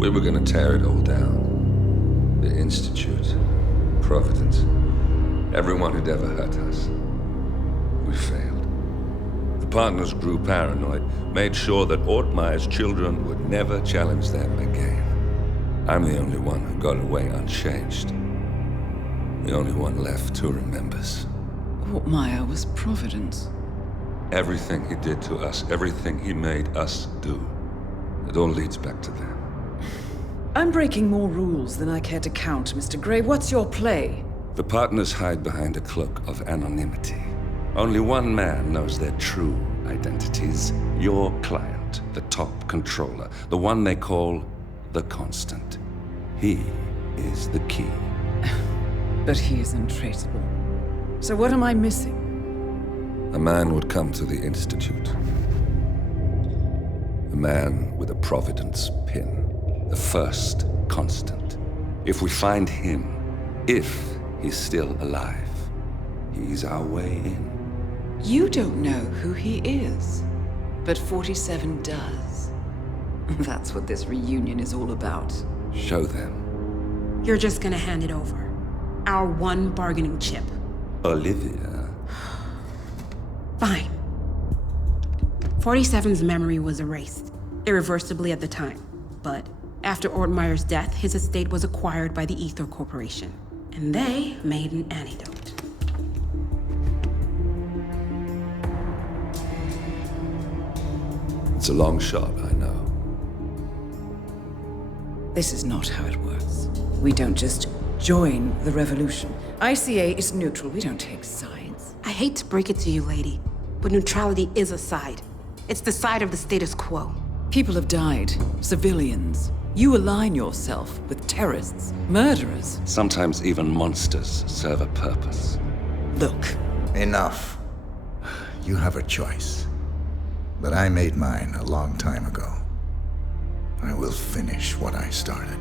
We were gonna tear it all down. The Institute, Providence, everyone who'd ever hurt us. We failed. The partners grew paranoid, made sure that Ortmeyer's children would never challenge them again. I'm the only one who got away unchanged. The only one left who remembers. Ortmeyer was Providence. Everything he did to us, everything he made us do, it all leads back to them. I'm breaking more rules than I care to count, Mr. Gray. What's your play? The partners hide behind a cloak of anonymity. Only one man knows their true identities. Your client, the top controller, the one they call the Constant. He is the key. But he is untraceable. So what am I missing? A man would come to the Institute. A man with a Providence pin. The first Constant. If we find him, if he's still alive, he's our way in. You don't know who he is, but 47 does. That's what this reunion is all about. Show them. You're just gonna hand it over. Our one bargaining chip. Olivia. Fine. 47's memory was erased, irreversibly at the time. But after Ortmeyer's death, his estate was acquired by the Ether Corporation. And they made an antidote. It's a long shot, I know. This is not how it works. We don't just join the revolution. ICA is neutral. We don't take sides. I hate to break it to you, lady, but neutrality is a side. It's the side of the status quo. People have died. Civilians. You align yourself with terrorists, murderers. Sometimes even monsters serve a purpose. Look. Enough. You have a choice. But I made mine a long time ago. I will finish what I started.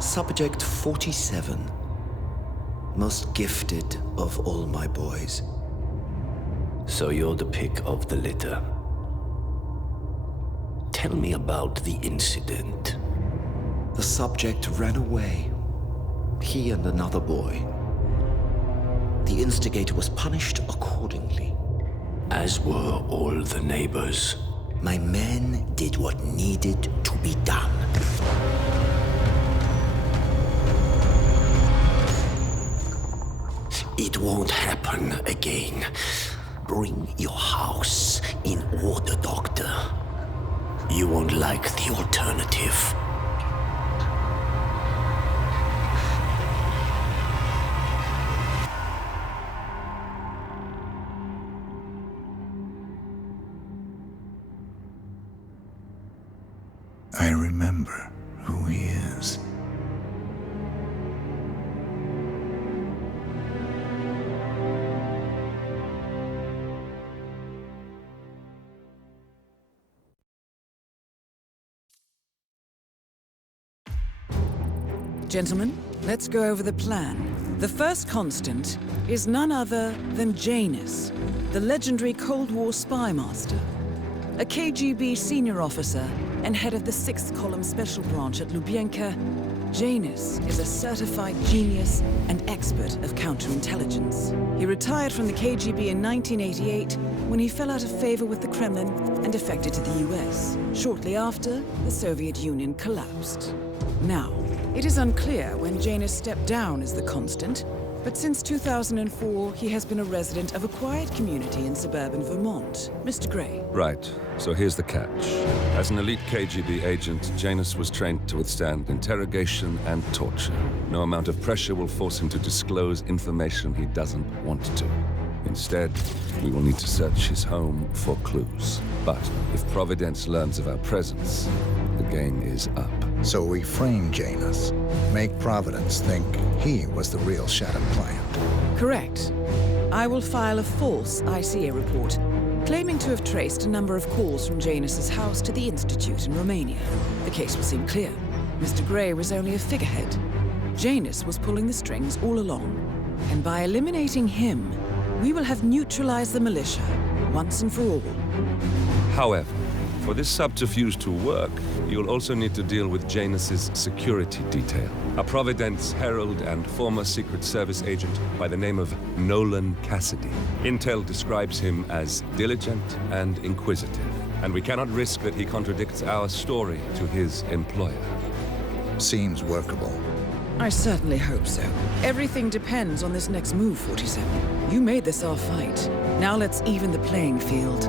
Subject 47. Most gifted of all my boys. So you're the pick of the litter. Tell me about the incident. The subject ran away. He and another boy. The instigator was punished accordingly. As were all the neighbors. My men did what needed to be done. It won't happen again. Bring your house in order, Doctor. You won't like the alternative. I remember who he is. Gentlemen, let's go over the plan. The first Constant is none other than Janus, the legendary Cold War spy master, a KGB senior officer and head of the 6th Column Special Branch at Lubyanka. Janus is a certified genius and expert of counterintelligence. He retired from the KGB in 1988 when he fell out of favor with the Kremlin and defected to the US. Shortly after, the Soviet Union collapsed. Now, it is unclear when Janus stepped down as the Constant, but since 2004, he has been a resident of a quiet community in suburban Vermont. Mr. Gray. Right, so here's the catch. As an elite KGB agent, Janus was trained to withstand interrogation and torture. No amount of pressure will force him to disclose information he doesn't want to. Instead, we will need to search his home for clues. But if Providence learns of our presence, the game is up. So we frame Janus, make Providence think he was the real Shadow client. Correct. I will file a false ICA report, claiming to have traced a number of calls from Janus's house to the Institute in Romania. The case will seem clear. Mr. Gray was only a figurehead. Janus was pulling the strings all along. And by eliminating him, we will have neutralized the militia, once and for all. However, for this subterfuge to work, you'll also need to deal with Janus's security detail. A Providence herald and former Secret Service agent by the name of Nolan Cassidy. Intel describes him as diligent and inquisitive, and we cannot risk that he contradicts our story to his employer. Seems workable. I certainly hope so. Everything depends on this next move, 47. You made this our fight. Now let's even the playing field.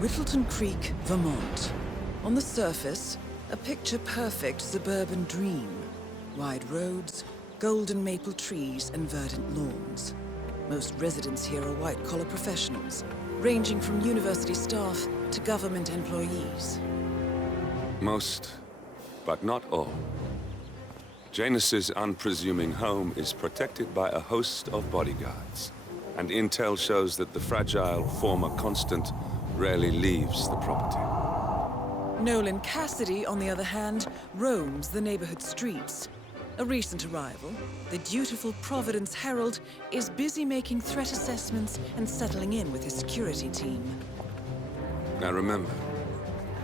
Whittleton Creek, Vermont. On the surface, a picture-perfect suburban dream. Wide roads, golden maple trees, and verdant lawns. Most residents here are white-collar professionals, ranging from university staff to government employees. Most, but not all. Janus's unpresuming home is protected by a host of bodyguards, and intel shows that the fragile former Constant rarely leaves the property. Nolan Cassidy, on the other hand, roams the neighborhood streets. A recent arrival, the dutiful Providence Herald is busy making threat assessments and settling in with his security team. Now remember,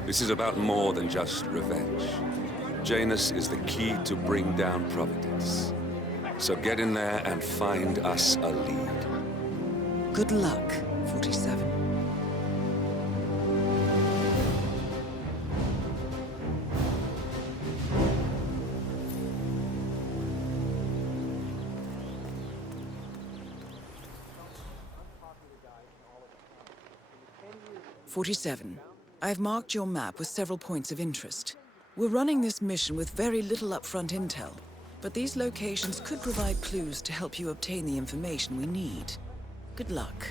this is about more than just revenge. Janus is the key to bring down Providence. So get in there and find us a lead. Good luck, 47. I've marked your map with several points of interest. We're running this mission with very little upfront intel, but these locations could provide clues to help you obtain the information we need. Good luck.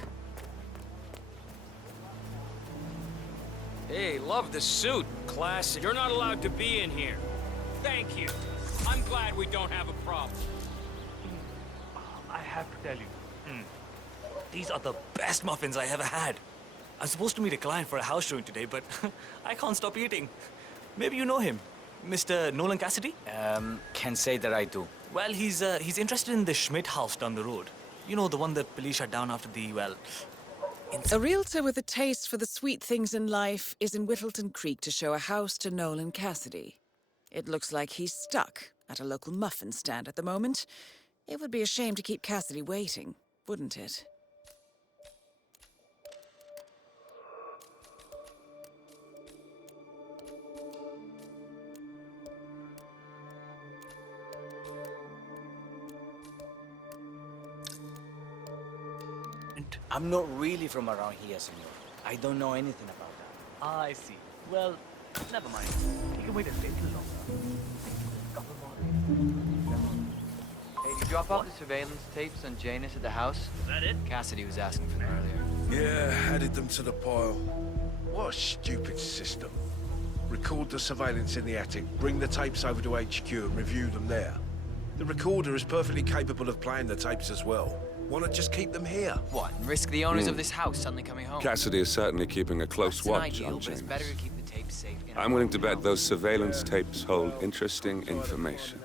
Hey, love the suit. Classic. You're not allowed to be in here. Thank you. I'm glad we don't have a problem. I have to tell you, these are the best muffins I ever had. I'm supposed to meet a client for a house showing today, but I can't stop eating. Maybe you know him, Mr. Nolan Cassidy? Can't say that I do. Well, he's interested in the Schmidt house down the road. You know, the one that police shut down after the, well... A realtor with a taste for the sweet things in life is in Whittleton Creek to show a house to Nolan Cassidy. It looks like he's stuck at a local muffin stand at the moment. It would be a shame to keep Cassidy waiting, wouldn't it? I'm not really from around here, senor. I don't know anything about that. I see. Well, never mind. You can wait a little longer. Couple more. Hey, you drop off the surveillance tapes on Janus at the house? Is that it? Cassidy was asking for them earlier. Yeah, added them to the pile. What a stupid system. Record the surveillance in the attic, bring the tapes over to HQ and review them there. The recorder is perfectly capable of playing the tapes as well. Why not just keep them here? What, and risk the owners of this house suddenly coming home? Cassidy is certainly keeping a close That's an watch ideal, on but it's Janus. better to keep the tapes safe. I'm willing to bet those surveillance tapes hold interesting information.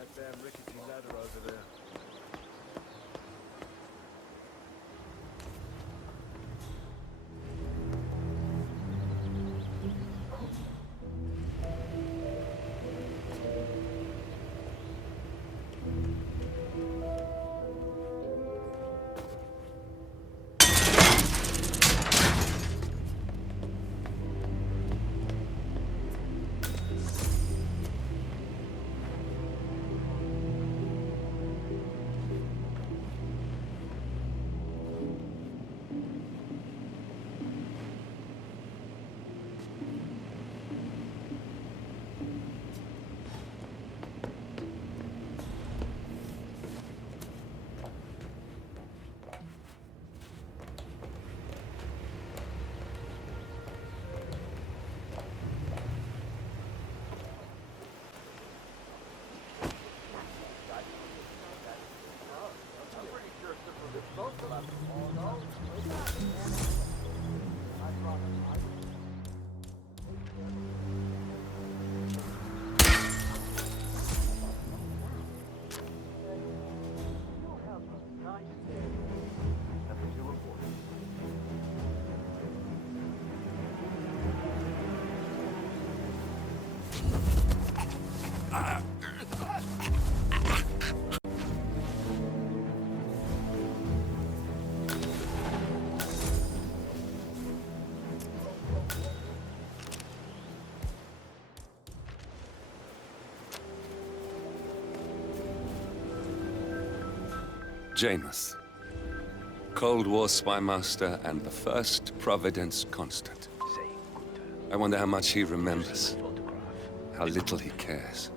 Janus. Cold War spy master and the first Providence constant. I wonder how much he remembers. How little he cares.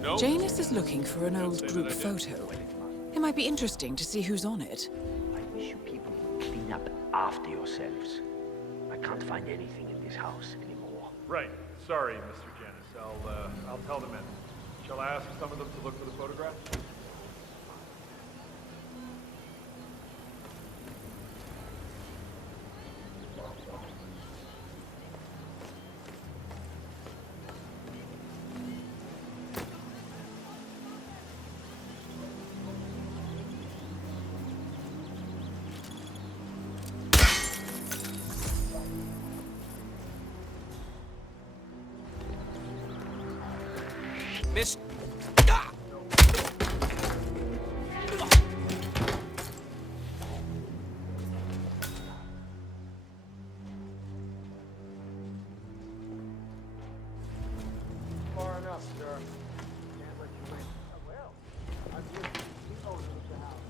No. Janus is looking for an old group photo. It might be interesting to see who's on it. I wish you people would clean up after yourselves. I can't find anything in this house anymore. Right. Sorry, Mr. Janus. I'll tell the men. Shall I ask some of them to look for the photograph? Miss... Far enough, sir. Can't let you in. Oh, well. I'm here. He owns the house.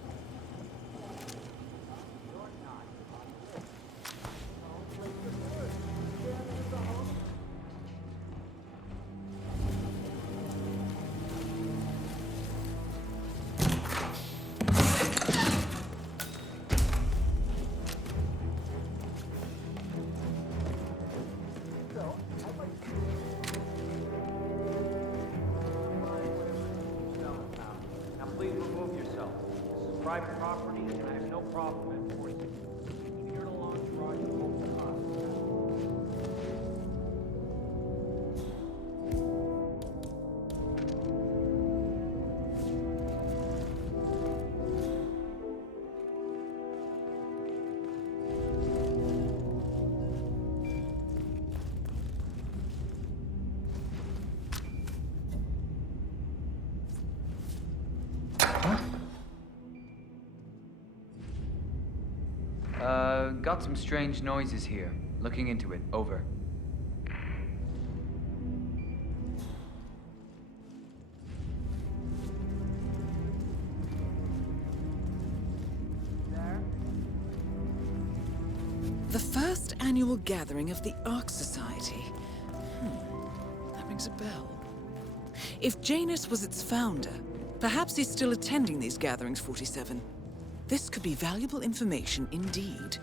You're not on the list. Don't wait for good. Stand in the home. Now please remove yourself. This is private property and I have no problem enforcing it. Keep your little entourage open up. Got some strange noises here. Looking into it. Over. The first annual gathering of the Ark Society. That rings a bell. If Janus was its founder, perhaps he's still attending these gatherings, 47. This could be valuable information indeed.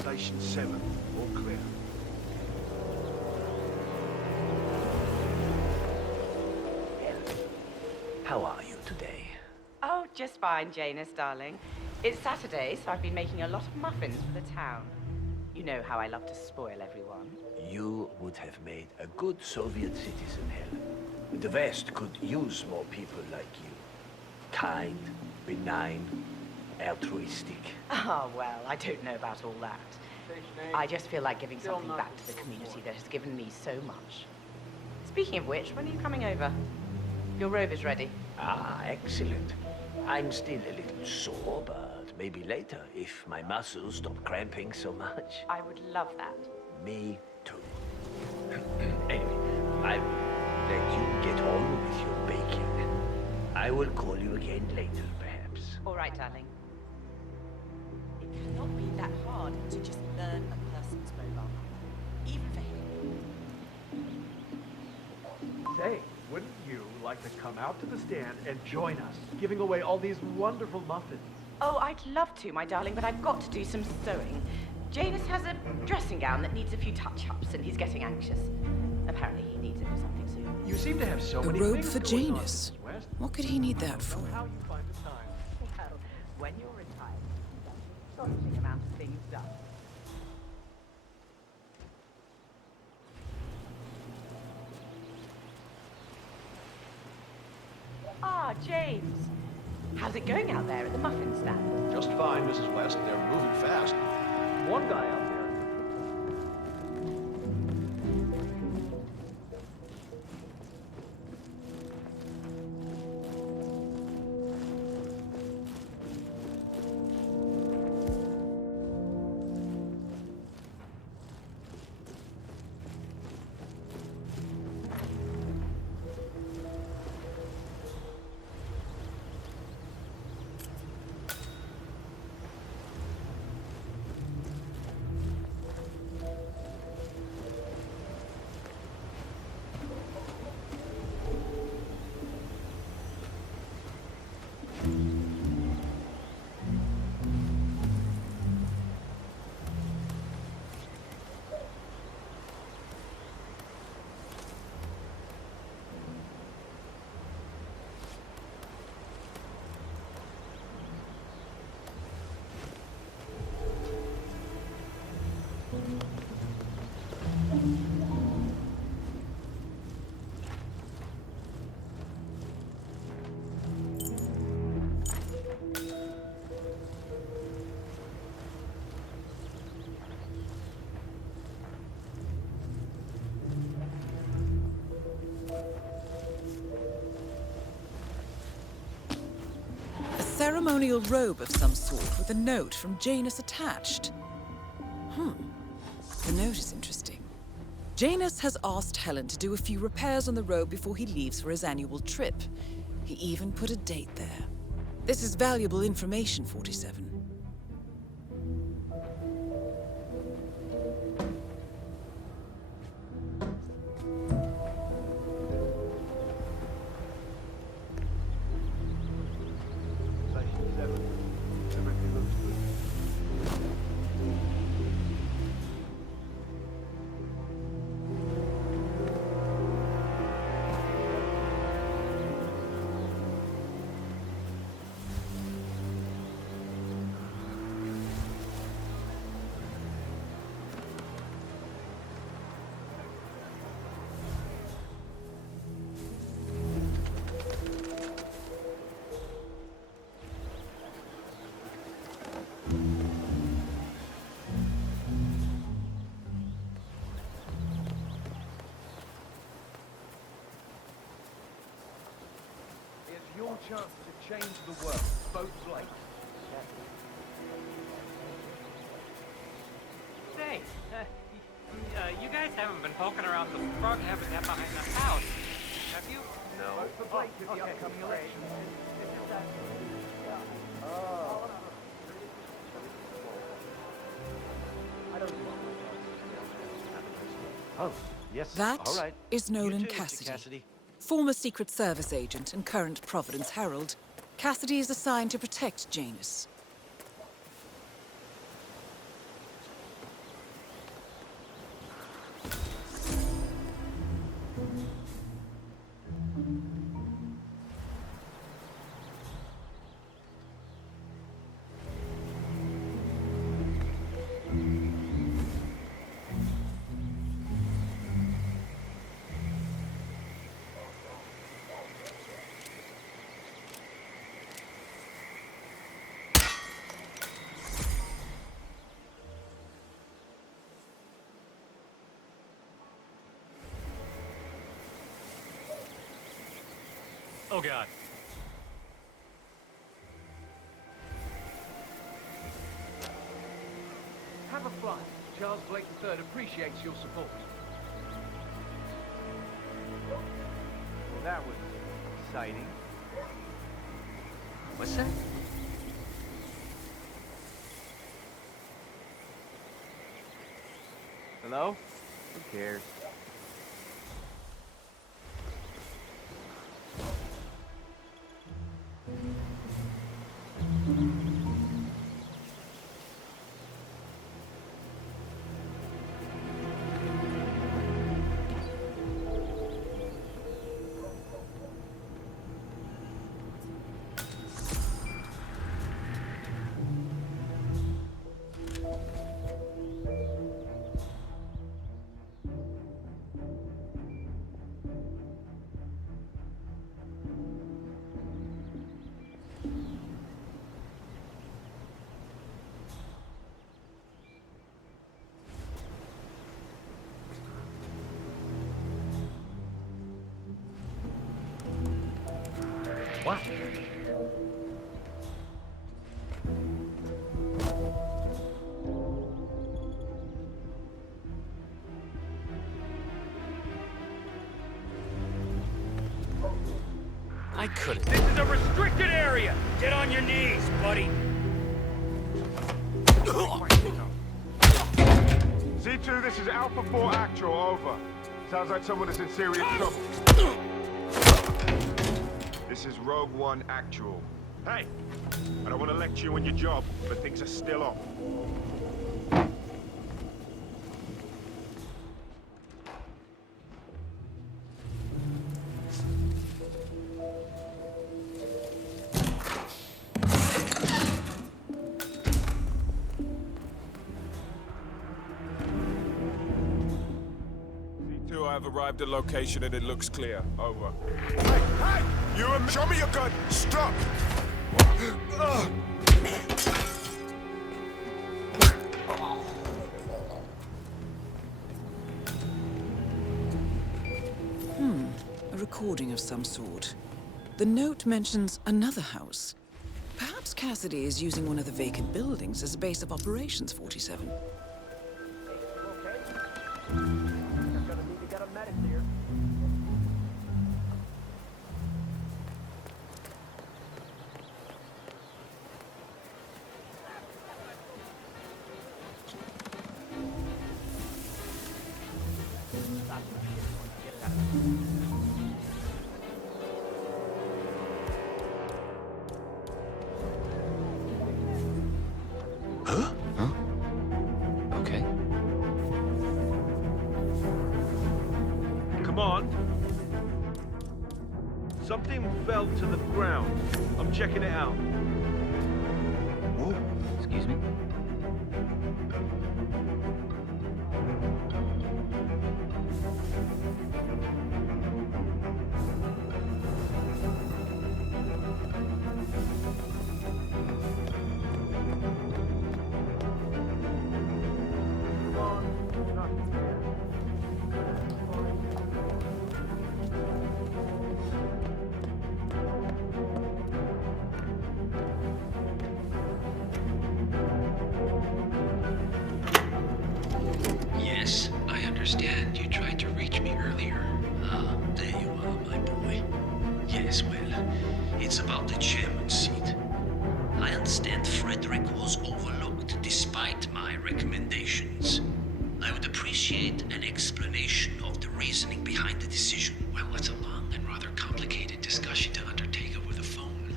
Station 7, all clear. How are you today? Oh, just fine, Janus, darling. It's Saturday, so I've been making a lot of muffins for the town. You know how I love to spoil everyone. You would have made a good Soviet citizen, Helen. The West could use more people like you. Kind, benign, altruistic. Oh, well, I don't know about all that. I just feel like giving something back to the community that has given me so much. Speaking of which, when are you coming over? Your robe is ready. Ah, excellent. I'm still a little sore, but maybe later, if my muscles stop cramping so much. I would love that. Me too. Anyway, I will let you get on with your baking. I will call you again later, perhaps. All right, darling. It cannot be that hard to just learn a person's mobile number, even for him. Say, wouldn't you like to come out to the stand and join us, giving away all these wonderful muffins? Oh, I'd love to, my darling, but I've got to do some sewing. Janus has a dressing gown that needs a few touch-ups, and he's getting anxious. Apparently he needs it for something soon. You seem to have so A many robe things for going on, Janus. Mrs. West. What could he need that for? How you find the time? Well, when you're retired, you've got an astonishing amount of things done. Ah, James. How's it going out there at the muffin stand? Just fine, Mrs. West. They're moving fast. One guy out there. Ceremonial robe of some sort with a note from Janus attached. The note is interesting. Janus has asked Helen to do a few repairs on the robe before he leaves for his annual trip. He even put a date there. This is valuable information, 47. Your chance to change the world. Vote Blake. Say, you guys haven't been poking around the frog habitat behind the house, have you? No. Vote for Blake with the upcoming election. Oh, yes. That all right. is Nolan You too, Mr. Cassidy. Former Secret Service agent and current Providence Herald. Cassidy is assigned to protect Janus. Oh, God. Have a flight. Charles Blake III appreciates your support. Well, that was exciting. What's that? Hello? Who cares? What? I couldn't. This is a restricted area! Get on your knees, buddy! C2, this is Alpha 4 Actual, over. Sounds like someone is in serious trouble. This is Rogue One Actual. Hey, I don't want to lecture you on your job, but things are still off. have arrived at location and it looks clear. Over. Hey, hey! Show me your gun! Stop! A recording of some sort. The note mentions another house. Perhaps Cassidy is using one of the vacant buildings as a base of operations, 47. Okay. Come on. Something fell to the ground. I'm checking it out. Whoa. Excuse me? Yes, I understand. You tried to reach me earlier. Ah, there you are, my boy. Yes, well, it's about the chairman's seat. I understand Frederick was overlooked despite my recommendations. I would appreciate an explanation of the reasoning behind the decision. Well, it's a long and rather complicated discussion to undertake over the phone.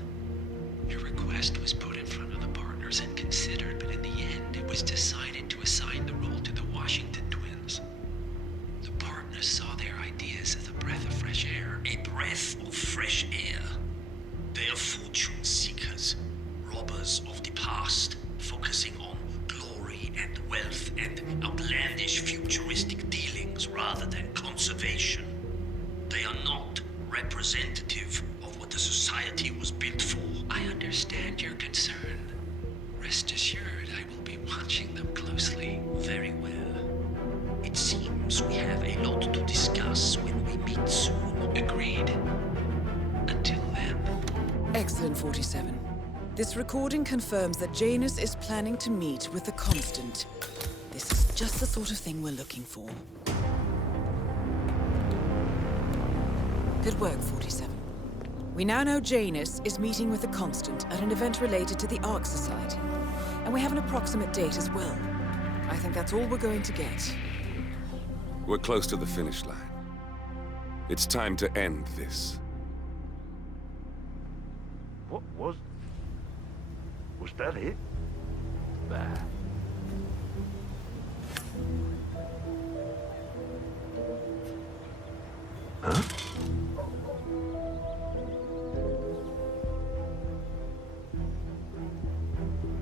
Your request was put in front of the partners and considered, but in the end, it was decided to assign the role to the Washington twins. The partners saw their ideas as a breath of fresh air. A breath of fresh air. They are fortune seekers, robbers of the past, focusing on glory and wealth and outlandish futuristic dealings rather than conservation. They are not representative of what the society was built for. I understand your concern. Rest assured, I will be watching them closely. Very well. It seems we have a lot to discuss when we meet soon. Agreed. Until then. Excellent, 47. This recording confirms that Janus is planning to meet with the Constant. This is just the sort of thing we're looking for. Good work, 47. We now know Janus is meeting with the Constant at an event related to the Ark Society. And we have an approximate date as well. I think that's all we're going to get. We're close to the finish line. It's time to end this. What was... Was that it? Bah. Huh?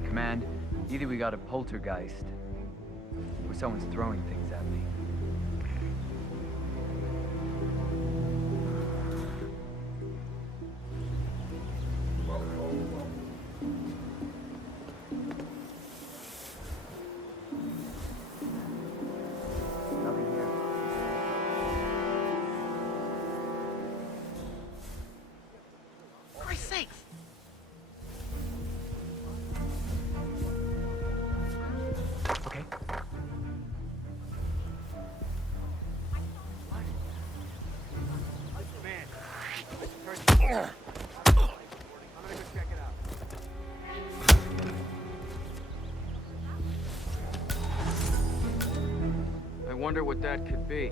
Command, either we got a poltergeist, or someone's throwing things at me. Nothing here. For Christ's sakes! Okay. I wonder what that could be.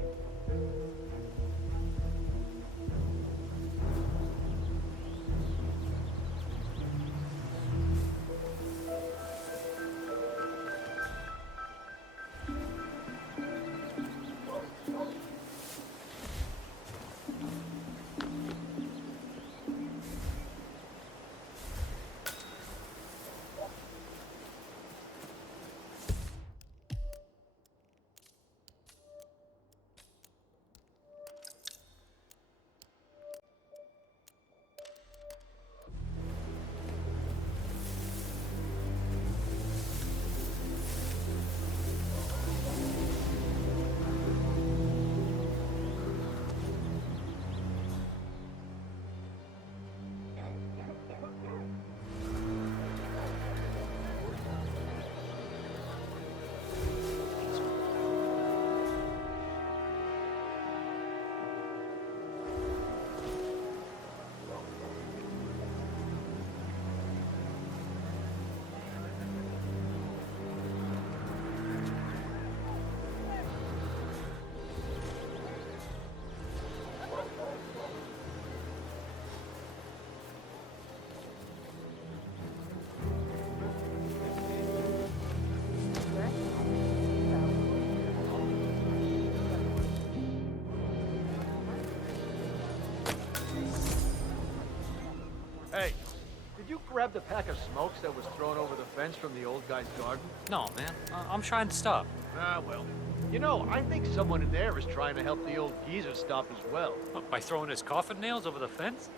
Did you grab the pack of smokes that was thrown over the fence from the old guy's garden? No, man. I'm trying to stop. Ah, well. You know, I think someone in there is trying to help the old geezer stop as well. What, by throwing his coffin nails over the fence?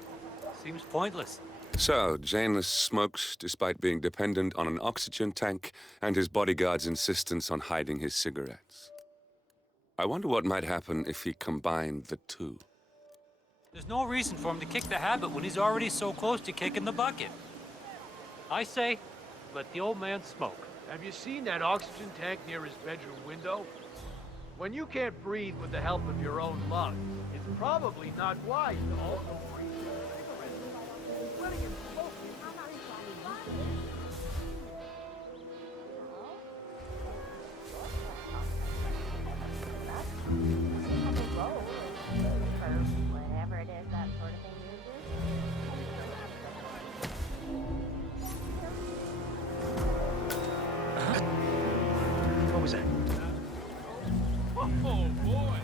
Seems pointless. So, Janus smokes despite being dependent on an oxygen tank and his bodyguard's insistence on hiding his cigarettes. I wonder what might happen if he combined the two. There's no reason for him to kick the habit when he's already so close to kicking the bucket. I say, let the old man smoke. Have you seen that oxygen tank near his bedroom window? When you can't breathe with the help of your own lungs, it's probably not wise to also breathe with cigarettes. Letting him smoke. Whatever it is, that sort of thing uses. What was that? Oh, boy.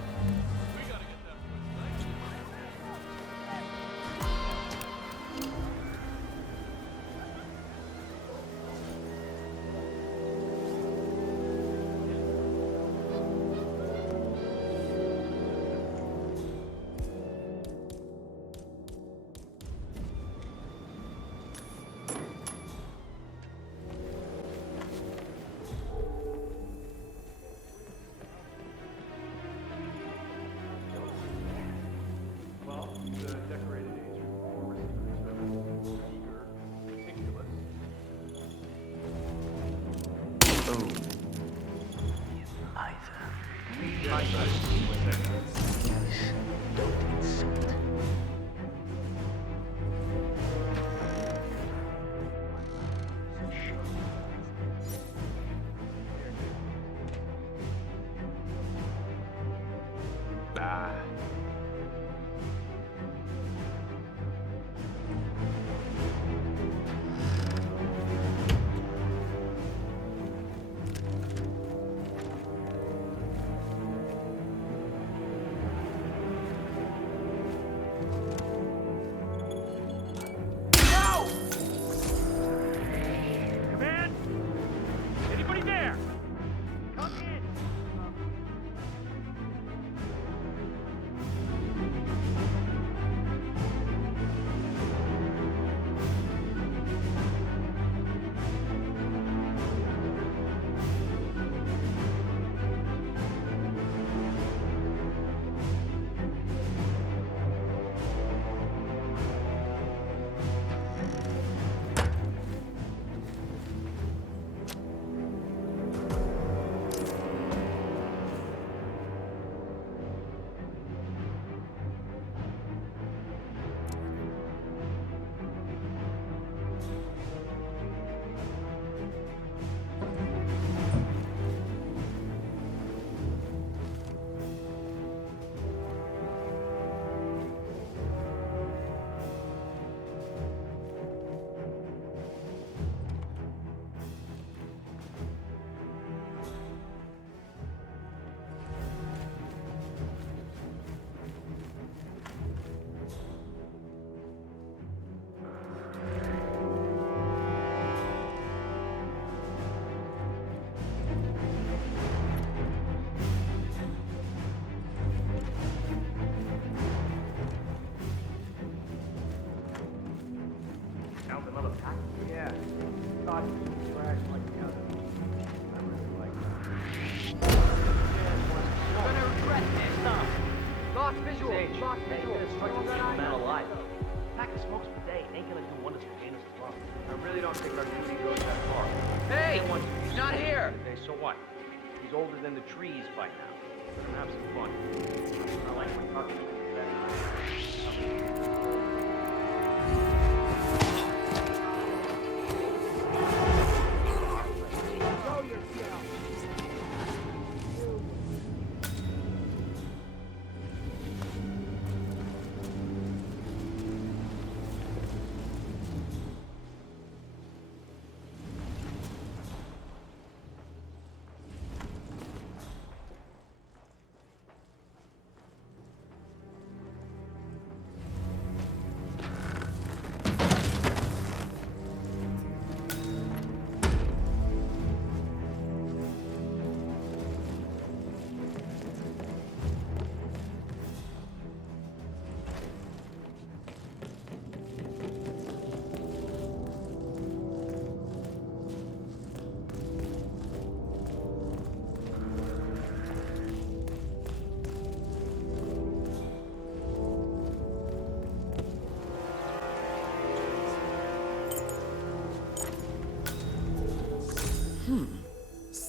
Older than the trees by now. Let him have some fun. I like when talking to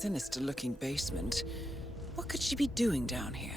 sinister-looking basement. What could she be doing down here?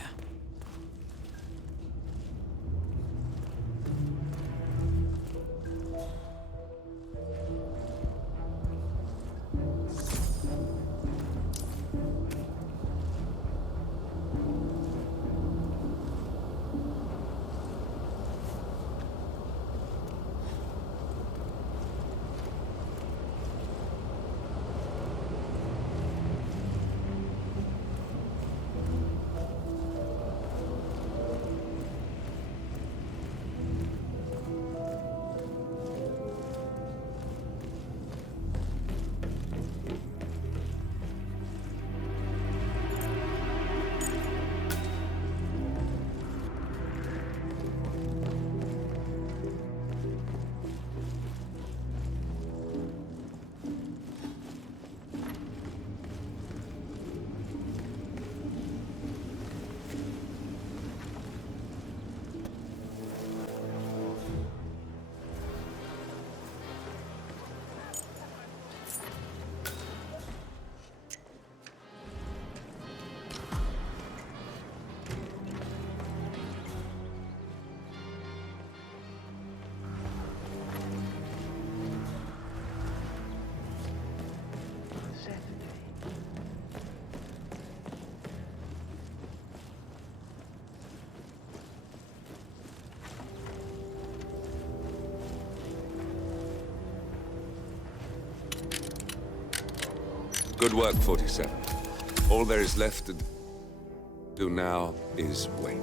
Good work, 47. All there is left to do now is wait.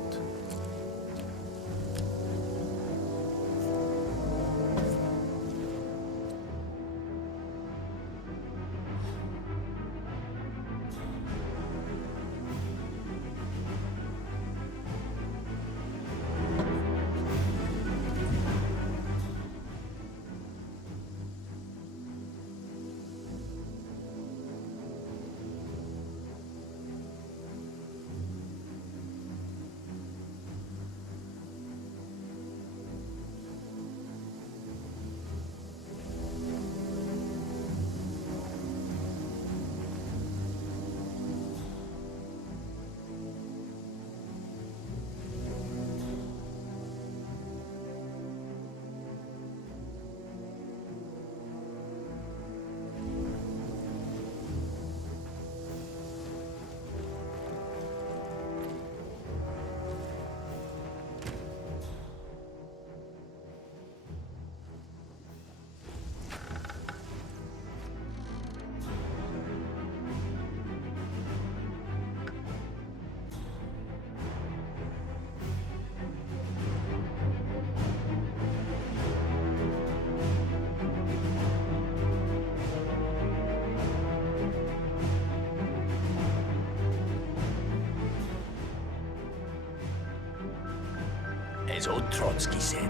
As old Trotsky said,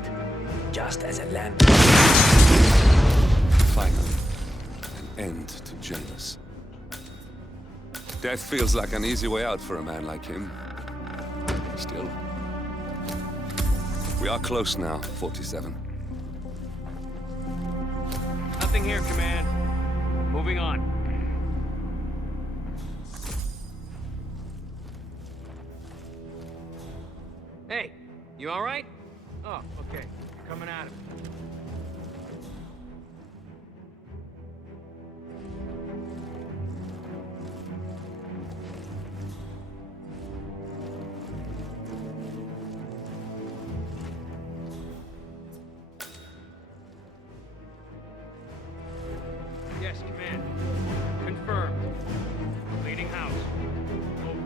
just as a lamp... Finally, an end to Janus. Death feels like an easy way out for a man like him. Still. We are close now, 47. Nothing here, Command. Moving on. Hey, you all right? Oh, okay. Coming out of it. Yes, Command. Confirmed. Leading house. Over.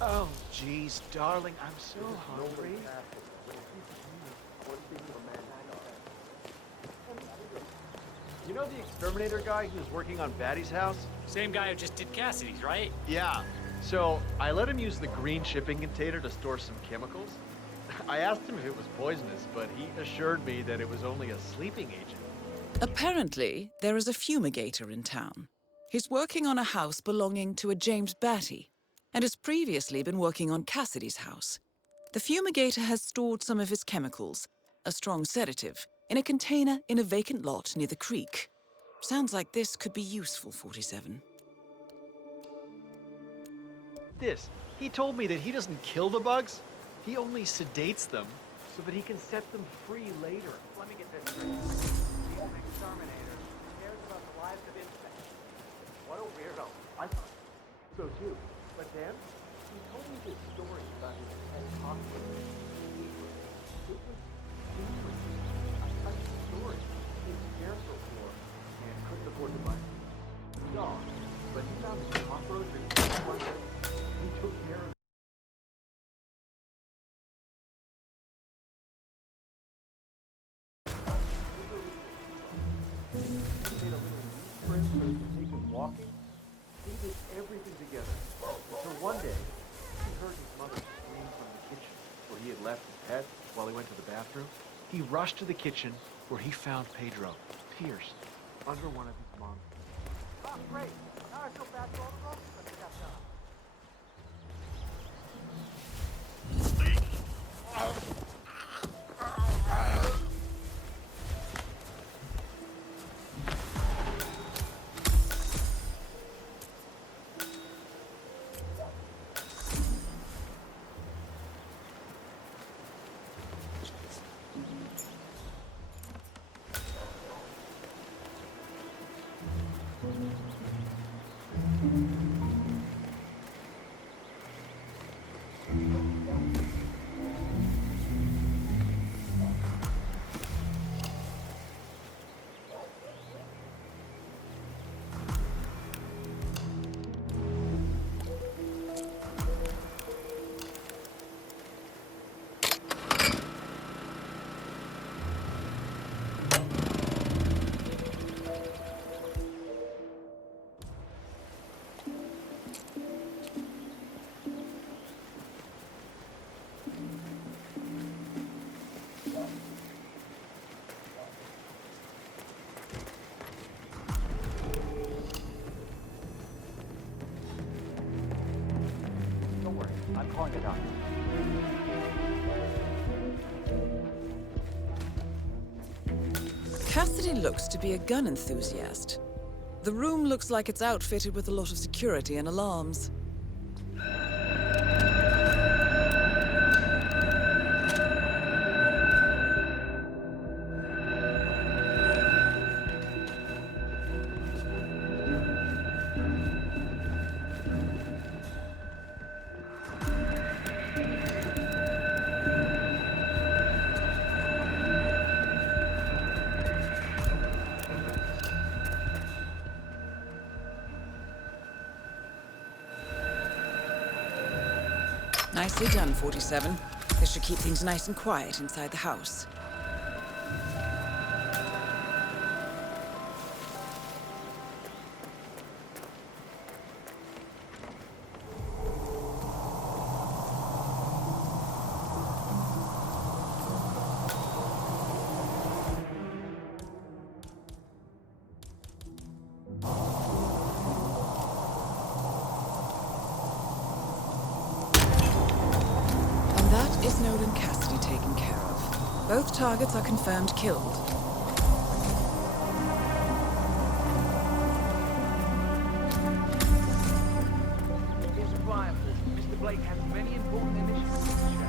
Oh, jeez, darling, I'm so hungry. You know the exterminator guy who was working on Batty's house? Same guy who just did Cassidy's, right? Yeah. So I let him use the green shipping container to store some chemicals. I asked him if it was poisonous, but he assured me that it was only a sleeping agent. Apparently, there is a fumigator in town. He's working on a house belonging to a James Batty, and has previously been working on Cassidy's house. The fumigator has stored some of his chemicals, a strong sedative, in a container in a vacant lot near the creek. Sounds like this could be useful, 47. He told me that he doesn't kill the bugs, he only sedates them so that he can set them free later. Let me get this straight. He's an exterminator. Who cares about the lives of insects? What a weirdo. I thought so too. But then, he told me this story about his pet cockroach. It was different. I cut the story. His scarecrow for and couldn't afford to buy a dog. But he found his cockroach and one day he took care of it. He made a little neat print so he could take him walking. They did everything together. Until one day, he heard his mother scream from the kitchen where he had left his pet while he went to the bathroom. He rushed to the kitchen where he found Pedro, pierced, under one of his monsters. Oh, great. Now I feel bad for all the monsters that stepped up. I'm calling the doctor. Cassidy looks to be a gun enthusiast. The room looks like it's outfitted with a lot of security and alarms. Nicely done, 47. This should keep things nice and quiet inside the house. Snowden and Cassidy taken care of. Both targets are confirmed killed. Here's a file. Mr. Blake has many important initiatives to check.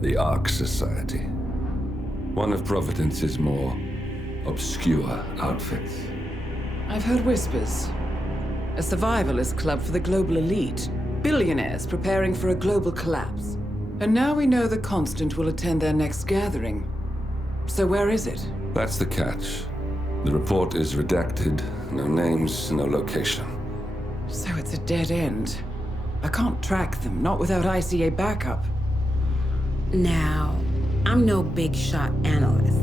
The Ark Society. One of Providence's more obscure outfits. I've heard whispers. A survivalist club for the global elite. Billionaires preparing for a global collapse. And now we know the Constant will attend their next gathering. So where is it? That's the catch. The report is redacted. No names, no location. So it's a dead end. I can't track them, not without ICA backup. Now, I'm no big shot analyst,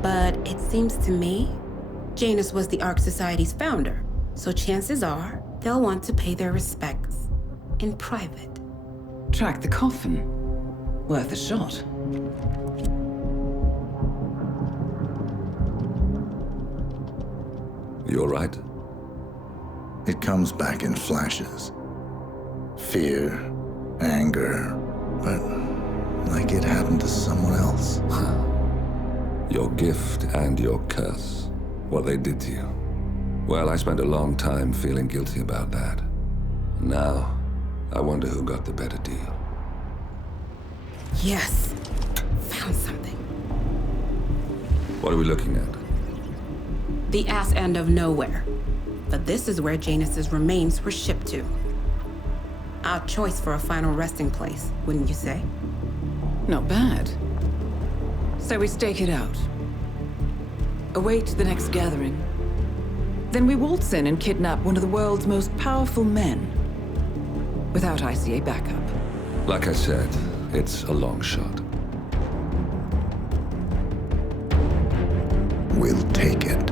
but it seems to me Janus was the Ark Society's founder, so chances are they'll want to pay their respects in private. Track the coffin. Worth a shot. You all right? It comes back in flashes. Fear, anger, but like it happened to someone else. Your gift and your curse. What they did to you. Well, I spent a long time feeling guilty about that. Now, I wonder who got the better deal. Yes, found something. What are we looking at? The ass end of nowhere. But this is where Janus's remains were shipped to. Our choice for a final resting place, wouldn't you say? Not bad. So we stake it out. Await the next gathering. Then we waltz in and kidnap one of the world's most powerful men. Without ICA backup. Like I said, it's a long shot. We'll take it.